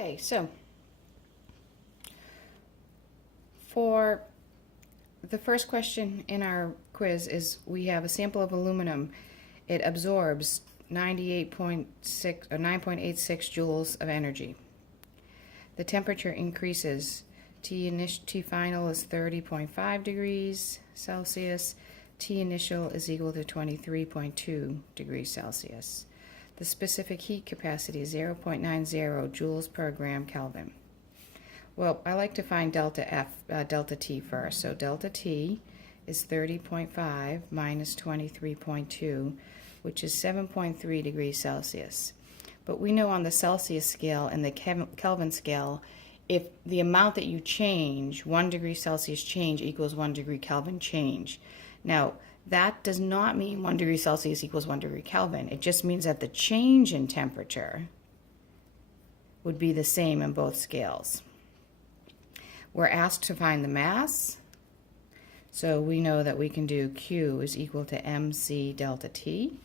Okay, so for the first question in our quiz is we have a sample of aluminum. It absorbs 98.6 or 9.86 joules of energy. The temperature increases. T final is 30.5 degrees Celsius. T initial is equal to 23.2 degrees Celsius. The specific heat capacity is 0.90 joules per gram Kelvin. Well, I like to find delta T first. So delta T is 30.5 minus 23.2, which is 7.3 degrees Celsius. But we know on the Celsius scale and the Kelvin scale, if the amount that you change, 1 degree Celsius change equals 1 degree Kelvin change. Now, that does not mean 1 degree Celsius equals 1 degree Kelvin. It just means that the change in temperature would be the same in both scales. We're asked to find the mass, so we know that we can do Q is equal to mc delta T.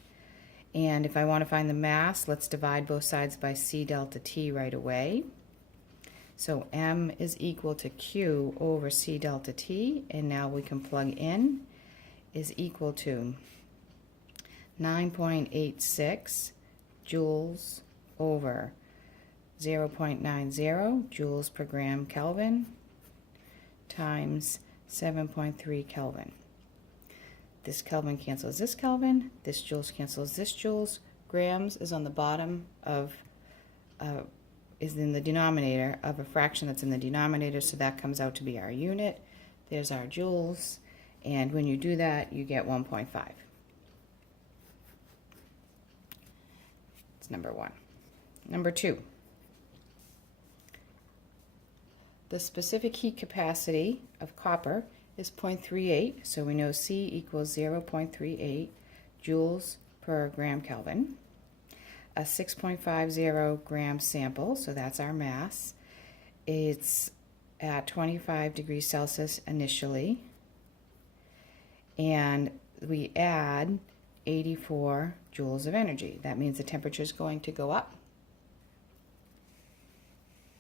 And if I want to find the mass, let's divide both sides by c delta T right away. So m is equal to Q over c delta T, and now we can plug in is equal to 9.86 joules over 0.90 joules per gram Kelvin times 7.3 Kelvin. This Kelvin cancels this Kelvin, this joules cancels this joules, grams is on the bottom of, is in the denominator of a fraction that's in the denominator, so that comes out to be our unit. There's our joules, and when you do that, you get 1.5. It's number one. Number two. The specific heat capacity of copper is 0.38, so we know C equals 0.38 joules per gram Kelvin. A 6.50 gram sample, so that's our mass. It's at 25 degrees Celsius initially, and we add 84 joules of energy. That means the temperature is going to go up.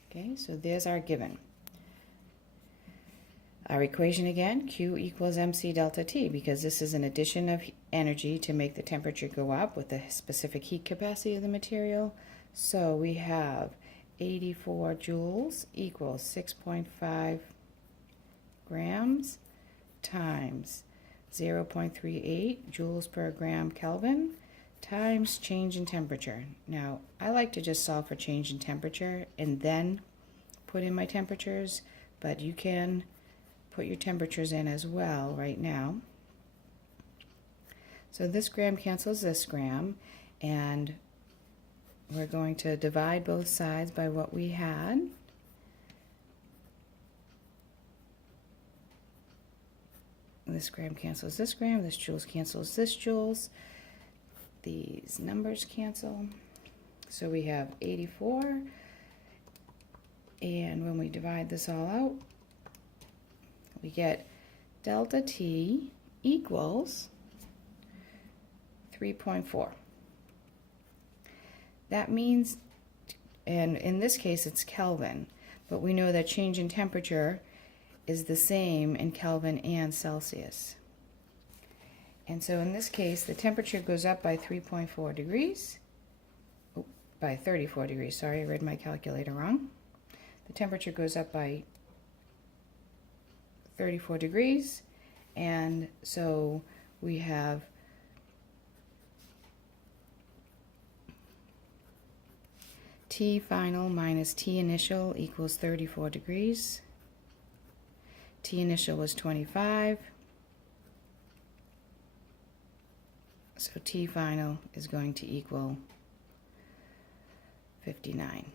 Okay, so there's our given. Our equation again, Q equals mc delta T, because this is an addition of energy to make the temperature go up with the specific heat capacity of the material. So we have 84 joules equals 6.5 grams times 0.38 joules per gram Kelvin times change in temperature. Now, I like to just solve for change in temperature and then put in my temperatures, but you can put your temperatures in as well right now. So this gram cancels this gram, and we're going to divide both sides by what we had. This gram cancels this gram, this joules cancels this joules. These numbers cancel. So we have 84, and when we divide this all out, we get delta T equals 3.4. That means, and in this case it's Kelvin, but we know that change in temperature is the same in Kelvin and Celsius. And so in this case, the temperature goes up by 3.4 degrees, by 34 degrees, sorry, I read my calculator wrong. The temperature goes up by 34 degrees, and so we have T final minus T initial equals 34 degrees. T initial was 25, so T final is going to equal 59.